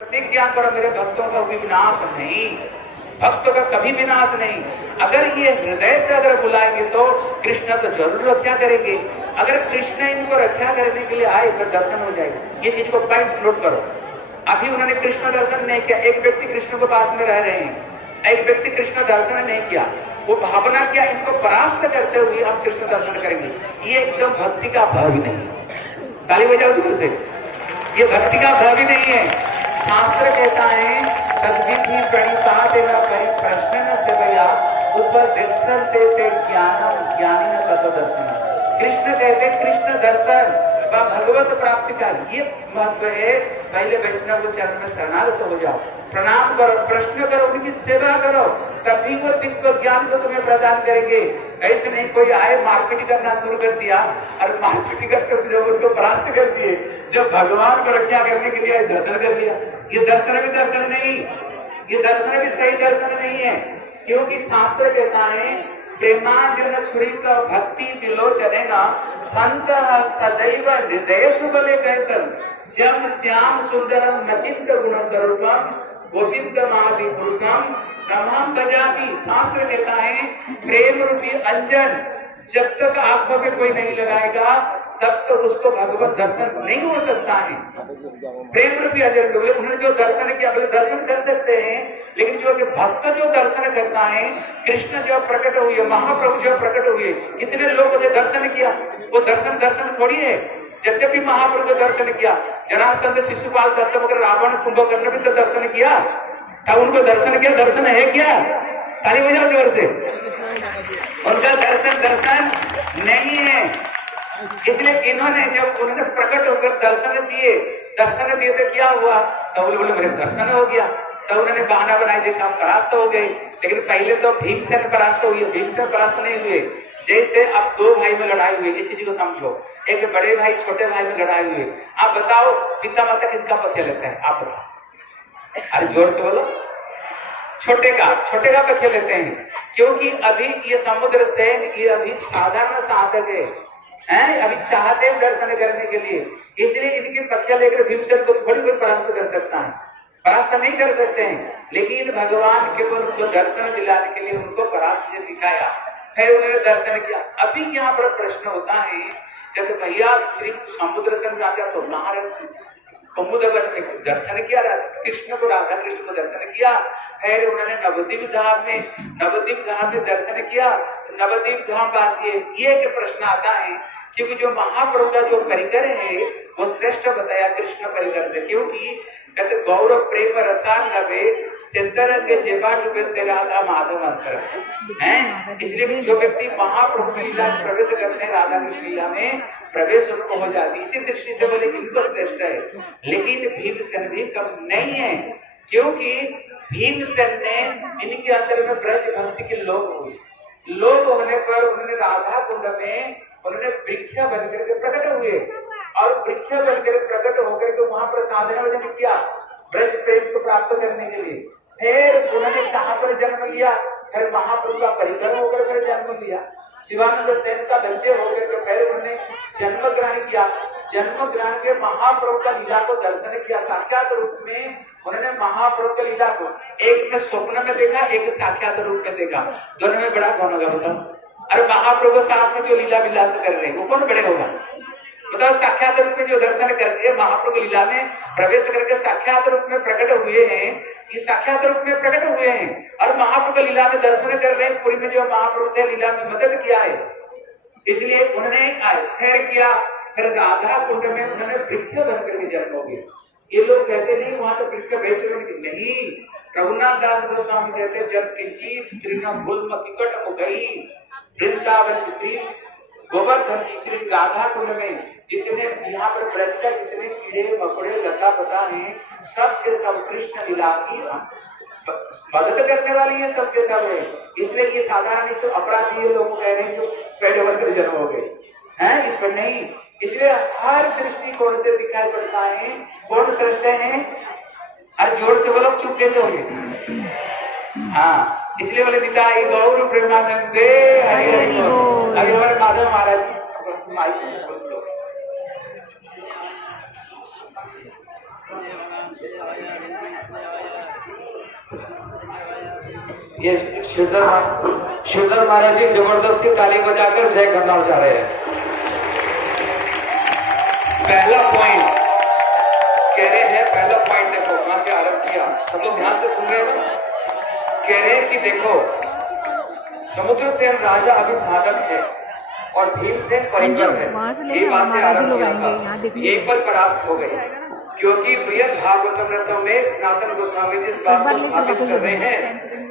प्रतिज्ञा करो मेरे भक्तों का भी विनाश नहीं, भक्तों का कभी विनाश नहीं। अगर ये हृदय से अगर बुलाएंगे तो कृष्ण तो जरूर रक्षा करेंगे। अगर कृष्ण इनको रक्षा करने के लिए आए फिर दर्शन हो जाएगा। ये चीज को पॉइंट नोट करो। अभी उन्होंने कृष्ण दर्शन नहीं किया, एक व्यक्ति कृष्ण के पास में रह रहे हैं, एक व्यक्ति कृष्ण दर्शन नहीं किया, वो भावना किया इनको परास्त करते हुए हम कृष्ण दर्शन करेंगे। ये एकदम भक्ति का भाव ही नहीं। ताली बजाओ दूर से, ये भक्ति का भाव ही नहीं है। शास्त्र कहता है तद्विधि प्रणिपातेन परिप्रश्नेन सेवया उपदिश्यन्ते ते ज्ञानम ज्ञानिनः तत्त्वदर्शिनः। कृष्ण कहते कृष्ण दर्शन व भगवत प्राप्ति का ये महत्व है। पहले वैष्णव को चरण में शरणागत हो जाओ, प्रणाम करो, प्रश्न करो, उनकी सेवा करो, तभी वो दिव्य ज्ञान को तुम्हें प्रदान करेंगे। ऐसे नहीं कोई आए मारपीट करना शुरू कर दिया और मारपीट करके जब उनको परास्त कर दिए, जब भगवान को रक्षा करने के लिए दर्शन कर लिया। ये दर्शन भी दर्शन नहीं, ये दर्शन भी सही दर्शन नहीं है। क्योंकि शास्त्र कहता है प्रेमांजन छुरीका भक्ति विलोचनेना संत सदैव हृदयेषु बले कैसन जम श्याम सुंदरम नचिंत गुण स्वरूपम गोविंदमादि पुरुषम नमः भजामि। शास्त्र कहता है प्रेम रूपी अंजन जब तक आत्मा में कोई नहीं लगाएगा तब तक तो उसको भगवत दर्शन नहीं हो सकता है। प्रेम रूपी अंजन बोले उन्होंने जो दर्शन किया, बोले दर्शन कर सकते हैं, लेकिन जो भक्त जो दर्शन करता है, कृष्ण जो प्रकट हुए, महाप्रभु जो प्रकट हुए, कितने लोगों ने दर्शन किया। वो दर्शन दर्शन थोड़ी है। जब भी महाप्रभु का दर्शन किया, जरासंध शिशुपाल दत्त मगर रावण कुंभकर्ण भी तो दर्शन किया, तब उनको दर्शन किया, दर्शन है क्या? ताली बजाओ जोर से। उनका दर्शन दर्शन नहीं है। इसलिए इन्होंने जब उन्होंने प्रकट होकर दर्शन दिए तो क्या हुआ? तो बोले मेरे दर्शन हो गया। तो उन्होंने बहाना बनाया जैसे हम परास्त हो गए। लेकिन पहले तो भीमसेन परास्त हुए, भीमसेन परास्त नहीं हुए। जैसे अब दो भाई में लड़ाई हुई, इस चीज को समझो। एक बड़े भाई छोटे भाई में लड़ाई हुई, आप बताओ पिता माता किसका पक्ष लेते हैं? आप बताओ, अरे जोर से बोलो। छोटे का पक्ष लेते हैं, क्योंकि अभी ये समुद्र सेन ये अभी साधारण साधक है, अभी चाहते हैं दर्शन करने के लिए, इसलिए इनके पक्ष लेकर भीमसेन को थोड़ी कोई परास्त कर सकता है, परास्त नहीं कर सकते हैं। लेकिन भगवान केवल उनको दर्शन दिलाने के लिए उनको परास्त दिखाया, फिर उन्होंने दर्शन किया। अभी यहाँ पर प्रश्न होता है जब भैया श्री समुद्र सेन राजा तो नारद समुद्र दर्शन किया, कृष्ण को राधा कृष्ण को दर्शन किया, फिर उन्होंने नवद्वीप धाम में दर्शन किया। नवद्वीप धाम वासी ये प्रश्न आता है क्योंकि जो महाप्रभु का जो परिकर है वो श्रेष्ठ बताया कृष्ण परिकर से। क्योंकि कहते गौरव प्रेम रसानवे सिद्धरंग जेबा रूपे से राधा माधव अंतर है। इसलिए जो व्यक्ति महाप्रभु की लीला में प्रवेश करते हैं, राधा कृष्ण लीला में प्रवेश उनको हो जाती है। इसी दृष्टि से बोले इनको श्रेष्ठ है। लेकिन भीमसेन भी कम नहीं है, क्योंकि भीमसेन ने इनके अंदर में ब्रज भक्ति के लोग होने पर उन्होंने राधा कुंड में उन्होंने वृक्ष बनकर के प्रकट हुए, और वृक्ष बनकर प्रकट होकर के वहां पर साधना वजन किया ब्रज प्रेम को प्राप्त करने के लिए। फिर उन्होंने कहाँ पर जन्म लिया? फिर महाप्रभु का परिकर होकर फिर जन्म लिया, शिवानंद सेन का बच्चे होकर के फिर उन्होंने जन्म ग्रहण किया। जन्म ग्रहण के महाप्रभु का लीला को दर्शन किया साक्षात रूप में। उन्होंने महाप्रभु का लीला को एक ने स्वप्न में देखा, एक साक्षात रूप में देखा, दोनों में बड़ा कौन होगा बताओ? अरे महाप्रभु साथ में जो लीला विलास कर रहे हैं वो कौन बड़े होगा बताओ? साक्षात रूप में जो दर्शन करके महाप्रभु लीला में प्रवेश करके साक्षात रूप में प्रकट हुए हैं, ये साक्षात रूप में प्रकट हुए हैं और महाप्रभु लीला में दर्शन कर रहे हैं। पूरी में जो महाप्रभु ने लीला में मदद किया है, इसलिए उन्होंने फिर किया, फिर राधा कुंड में उन्होंने वृक्ष बनकर के जन्म हो गया। ये लोग कहते नहीं वहां तो कृष्ण वैसे नहीं। रघुनाथ दास गोस्वामी कहते जब किंचित तृण गुल्म टिकट हो गई वृंदावन श्री गोवर्धन श्री राधा कुंड में जितने यहाँ पर ब्रज का जितने कीड़े मकोड़े लता पता है, सब के सब कृष्ण लीला की मदद करने वाली है, सबके सब है। इसलिए ये साधारण इस अपराधी लोग कह रहे हैं जो पेड़ बनकर जन्म हो गए हैं, इस पर नहीं। इसलिए हर दृष्टिकोण से दिखाई पड़ता है कौन श्रेष्ठ है। अरे जोर से बोलो, चुप कैसे होंगे? हाँ, इसलिए बोले निताई गौर प्रेमानंदे हरि हरि बोल। अभी हमारे माधव महाराज माइक ये श्रीधर महाराज जी जबरदस्ती ताली बजाकर जय करना चाह रहे हैं। पहला पॉइंट कह रहे हैं, पहला पॉइंट देखो कहां से आरंभ किया, सब लोग ध्यान से सुन रहे हैं। कह रहे हैं कि देखो समुद्रसेन राजा अभी साधक है और भीमसेन परिकर है। ये बात से आरंभ किया, एक पर परास्त हो गए क्योंकि बृहद भागवतमृतों में सनातन गोस्वामी जी इस बात को स्थापित कर रहे हैं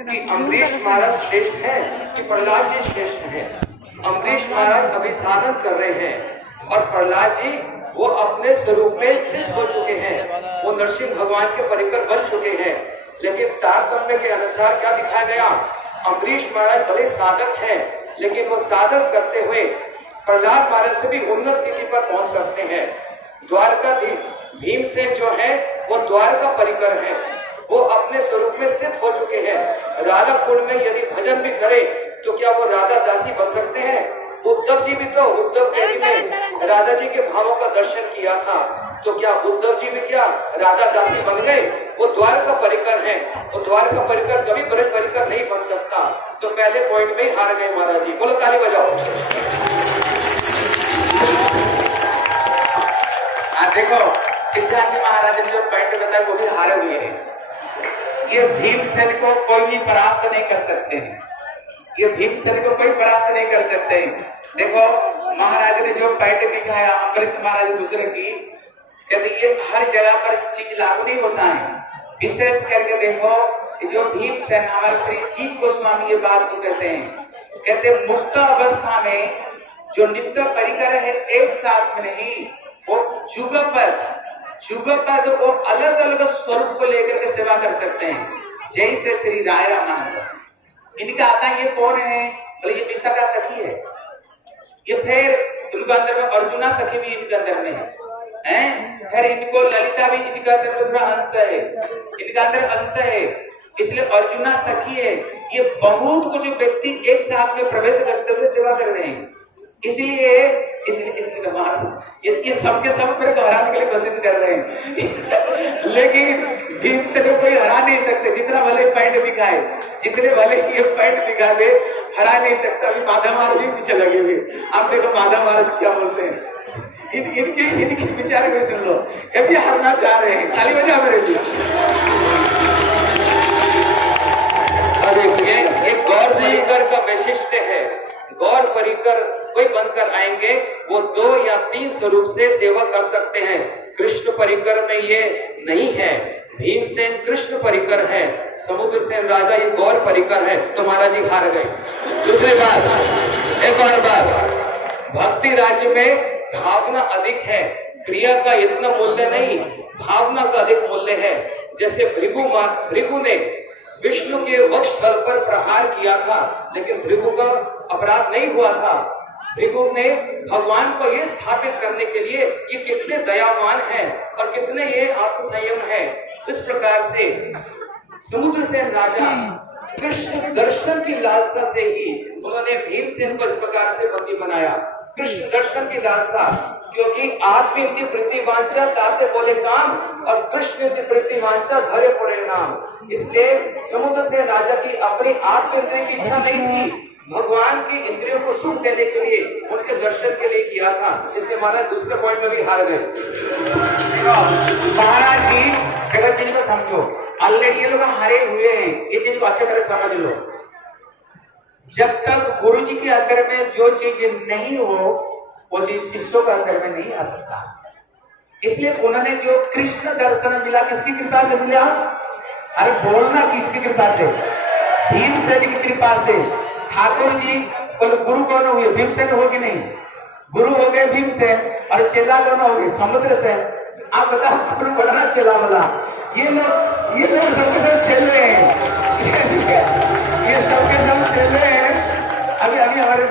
कि अम्बरीश महाराज श्रेष्ठ है कि प्रहलाद जी श्रेष्ठ है। अम्बरीश महाराज अभी साधन कर रहे हैं और प्रहलाद जी वो अपने स्वरूप में सिद्ध हो चुके हैं, वो नरसिंह भगवान के परिकर बन चुके हैं। लेकिन तारतम्य के अनुसार क्या दिखाया गया, अम्बरीश महाराज बड़े साधक हैं लेकिन वो साधक करते हुए प्रहलाद महाराज से भी उन्नत स्थिति पर पहुंच सकते हैं। द्वारका भीमसेन जो है वो द्वारका परिकर है, वो अपने स्वरूप में स्थित हो चुके हैं। राधाकुंड में यदि भजन भी करे तो क्या वो राधा दासी बन सकते हैं? उद्धव जी भी तो उद्धव देवी ने राधा जी के भावों का दर्शन किया था, तो क्या उद्धव जी भी क्या राधा दासी बन गए? वो द्वारका परिकर है, वो द्वारका परिकर कभी ब्रज परिकर नहीं बन सकता। तो पहले पॉइंट में हार गए महाराज जी। बोलो ताली बजाओ। देखो सिद्धार्थ महाराज ने जो पॉइंट बताया वो भी हारे हुए हैं। ये भीमसेन को कोई भी परास्त नहीं कर सकते हैं, ये भीमसेन को कोई परास्त नहीं कर सकते हैं। देखो महाराज ने जो पॉइंट दिखाया अम्बरीश महाराज दूसरे की, कहते ये हर जगह पर चीज लागू नहीं होता है। विशेष करके देखो जो भीमसेन हमारे श्री जीव गोस्वामी ये बात को कहते हैं, कहते मुक्त अवस्था में जो नित्य परिकर है एक साथ में नहीं, वो जुगपद वो अलग अलग स्वरूप को लेकर के सेवा कर सकते हैं। जैसे श्री राय रामानंद इनका आता है, ये कौन है? बोले ये विशाखा सखी है। ये फिर इनके अंदर में अर्जुना सखी भी इनके अंदर में है, फिर इनको ललिता भी इनके अंदर में अंश है, इनका अंदर अंश है, इसलिए अर्जुना सखी है। ये बहुत कुछ व्यक्ति एक साथ में प्रवेश करते हुए सेवा कर रहे हैं। इसलिए ये सबके सब मेरे को हराने के लिए कोशिश कर रहे हैं लेकिन भीमसेन को कोई हरा नहीं सकते। जितना भले पॉइंट दिखाए, जितने भले ये पॉइंट दिखा दे, हरा नहीं सकता। अभी माधव महाराज जी पीछे लगे हुए, आप देखो माधव महाराज क्या बोलते हैं। इनके विचार को सुन लो, ये भी हारना चाह रहे हैं। ताली बजा मेरे लिए। ये गौर परिकर का वैशिष्ट है। गौर परिकर कोई बनकर आएंगे वो 2 या 3 स्वरूप से सेवा कर सकते हैं। कृष्ण परिकर में ये नहीं है। भीमसेन कृष्ण परिकर है, समुद्रसेन राजा ये गौर परिकर है। तो महाराज जी हार गए। दूसरी बात, एक और बात, भक्ति राज्य में भावना अधिक है, क्रिया का इतना मूल्य नहीं, भावना का अधिक मूल्य है। जैसे भृगु ने विष्णु के वक्ष स्थल पर प्रहार किया था, लेकिन भृगु का अपराध नहीं हुआ था। भृगु ने भगवान को ये स्थापित करने के लिए ये कितने दयावान हैं और कितने ये आत्मसंयम है। इस प्रकार से समुद्रसेन राजा कृष्ण दर्शन की लालसा से ही उन्होंने भीमसेन को इस प्रकार से बंदी बनाया। कृष्ण दर्शन की लालसा, क्योंकि आत्मी इतनी प्रीतिवांछा ताते बोले काम और कृष्ण इतनी प्रीतिवांछा धरे पड़े नाम। इसलिए समुद्रसेन राजा की अपनी आत्म की इच्छा नहीं थी, भगवान की इंद्रियों को सुख देने के लिए, उनके दर्शन के लिए किया था। इसलिए महाराज दूसरे पॉइंट में भी हार गए। महाराज जी गलत चीज को समझो, ऑलरेडी ये लोग हारे हुए हैं, ये चीज को अच्छी तरह समझ लो। जब तक गुरु जी के अंदर में जो चीज नहीं हो वो चीज शिष्यों के अंदर में नहीं आ सकता। इसलिए उन्होंने जो कृष्ण दर्शन मिला किसकी कृपा से मिला? अरे बोलना किसकी कृपा से? भीमसेन की कृपा से। ठाकुर जी गुरु कौन हुए? भीमसेन हो कि नहीं? गुरु हो गए भीमसेन और चेला कौन हो गए? समुद्रसेन। आप बताओ गुरु बनाना चेला वाला? ये लोग सबके सब चेले हैं, ये सबके सब चेले हैं। अभी हमारे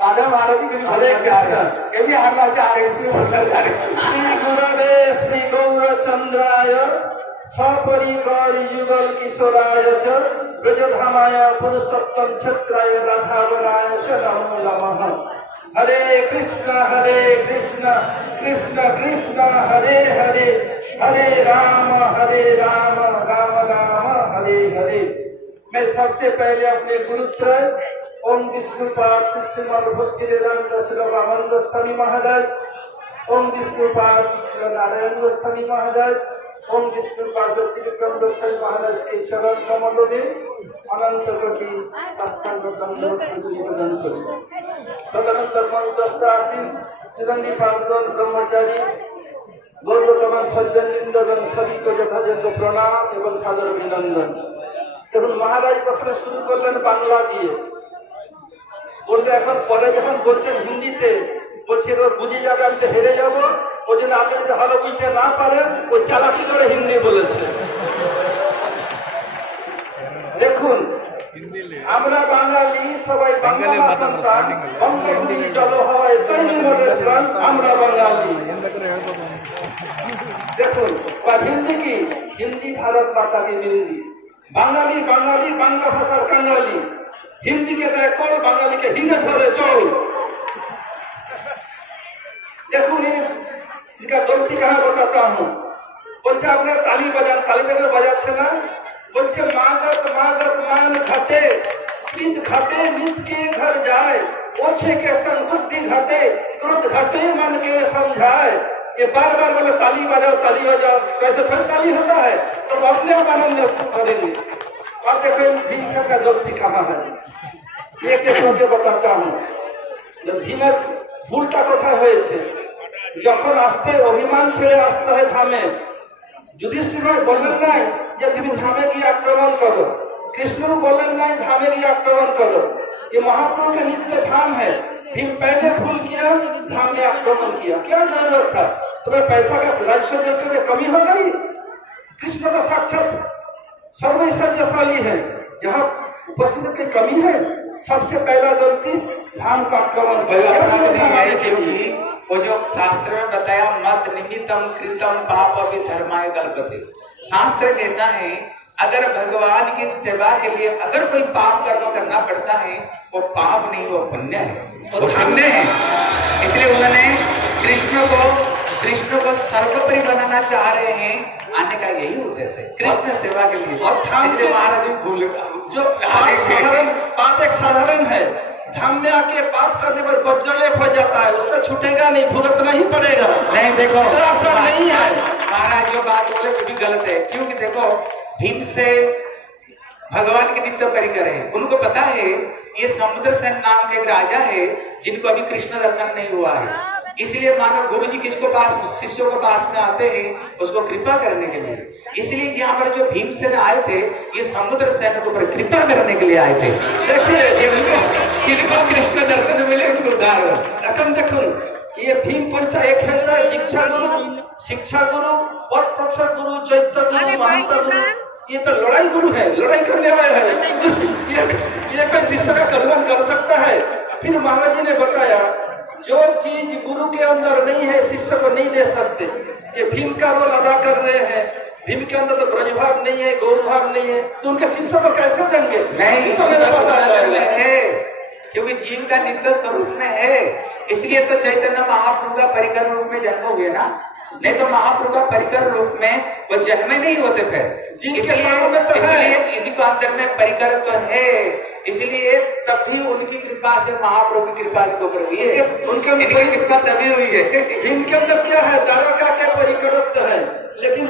माधव महाराज जी ये भी हारना चाह रहे हैं। श्री गुरुदेव श्री गौरचंद्राय सपरिकर युगल किशोराय च ब्रजधामाय पुरुषोत्तम छत्राय राधावनाय नमो नमः। हरे कृष्ण कृष्ण कृष्ण हरे हरे, हरे राम राम राम हरे हरे। मैं सबसे पहले अपने गुरुत्रय ओम विष्णुपाद शिष्य भक्ति वेदांत श्री रामानंद स्वामी महाराज, ओम विष्णुपाद श्री नारायण गोस्वामी महाराज, ओम विष्णुपाद त्रिविक्रम गोस्वामी महाराज के चरण कमलों में अनंत कोटि साष्टांग दंडवत निवेदन करूं। तदनंतर मंत्रशासीन निरंगी पादगण ब्रह्मचारी गौरवमान सज्जन वृंदगण सभी को यथायोग्य प्रणाम एवं सादर अभिनंदन। तरुण महाराज प्रथम शुरू करलें बांगला दिए, বললে এখন পরে যখন বলছেন হিন্দিতে, বলছে এবার বুঝে যাবে আমি তো হেরে যাবো, ওই জন্য আপনি যদি ভালো বুঝতে না পারেন ওই চালাকি করে হিন্দি বলেছে। দেখুন আমরা বাঙালি সবাই বাংলা সন্তান, বঙ্গভূমি জল হয় তৈরি মনের প্রাণ, আমরা বাঙালি। দেখুন বা হিন্দি কি, হিন্দি ভারত মাতা কি হিন্দি, বাঙালি বাঙালি বাংলা ভাষার কাঙালি, हिंदी के तय कर बंगाली के हिंदी धरे चल। देखो इनका गलती कहाँ बताता हूँ। बोलছে आपने ताली बजान, ताली बजाচ্ছে না, बोलছে मागत मागत मान घटे, पीत घटे नित के घर जाए, ओछे के संग बुद्धि घटे, क्रोध घटे मन के समझाए। ये बार बार बोले ताली बजाओ कैसे फिर ताली होता है, तो अपने आप आनंद करेंगे। और देखो भीम का गलती कहाँ है, एक मुझे बताता हूँ। भीमेर भूलटा कोথায় হয়েছে, যখন আসতে অভিমান ছেড়ে আসতে হয় ধামে, যুধিষ্ঠির বললেন নাই যে তুমি ধামে গিয়ে আক্রমণ করো, कृष्ण बोलन नहीं धामे गিয়ে आक्रमण करो, ये महाप्रभु के नित्य धाम है। भीम पहले भूल किया, धाम में आक्रमण किया, क्या जरूरत था? तुम्हें पैसा का राजस्व देते हुए कमी हो गई? कृष्ण का साक्षात सर्वैश्वर्यशाली है, जहाँ उपस्थित की कमी है। सबसे पहला गलती धाम का आक्रमण क्योंकि वो जो शास्त्र में बताया मत निमित्तम कृतम पाप अभी धर्माय कल्पते, शास्त्र कहता है अगर भगवान की सेवा के लिए अगर कोई पाप कर्म करना पड़ता है, वो पाप नहीं, वो पुण्य है, वो धन्य है। इसलिए उन्होंने कृष्ण को सर्वोपरि बनाना चाह रहे हैं, आने का यही उद्देश्य है, कृष्ण सेवा के लिए। और इसलिए महाराज भूल जो पाप एक साधारण है, धाम में आके पाप करने पर वज्रलेप हो जाता है, उससे छूटेगा नहीं, भुगतना ही पड़ेगा। नहीं देखो असर नहीं है। महाराज जो बात बोले वो भी गलत है, क्योंकि देखो भीम से भगवान के नित्य परिकर है, उनको पता है ये समुद्रसेन नाम के एक राजा है जिनको अभी कृष्ण दर्शन नहीं हुआ है। इसलिए मानो गुरु जी किसको पास शिष्यों के पास में आते हैं उसको कृपा करने के लिए। इसलिए यहाँ पर जो भीमसेन आए थे ये समुद्रसेन के ऊपर कृपा करने के लिए आए थे। देखिए जिनको कृष्ण दर्शन मिले उनको उदाहरण এখন দেখুন ये भीम परिचय एक है दीक्षा गुरु, शिक्षा गुरु और प्रचार गुरु, चैत्य गुरु, महंत गुरु, ये तो लड़ाई गुरु है, लड़ाई करने वाले हैं। ये कोई शिष्य का कल्याण कर सकता है? फिर महाराज जी ने बताया जो चीज गुरु के अंदर नहीं है शिष्य को नहीं दे सकते। ये भीम का रोल अदा कर रहे हैं, भीम के अंदर तो ब्रजभाव नहीं है, गौरभाव नहीं है, तो उनके शिष्य को कैसे देंगे? नहीं, मेरे पास आ जाएगा है क्योंकि जीव का नित्य स्वरूप में है, इसलिए तो चैतन्य महाप्रभु का परिकर रूप में जन्म हुए ना, नहीं तो महाप्रभु का परिकर रूप में वो जन्म नहीं होते फिर। इसलिए इनके अंदर में परिकर तो है, इसलिए तभी उनकी कृपा से महाप्रभु की कृपा के ऊपर हुई है, उनके कृपा तभी हुई है। इनके अंदर क्या है, द्वारका के परिकरत्व है, लेकिन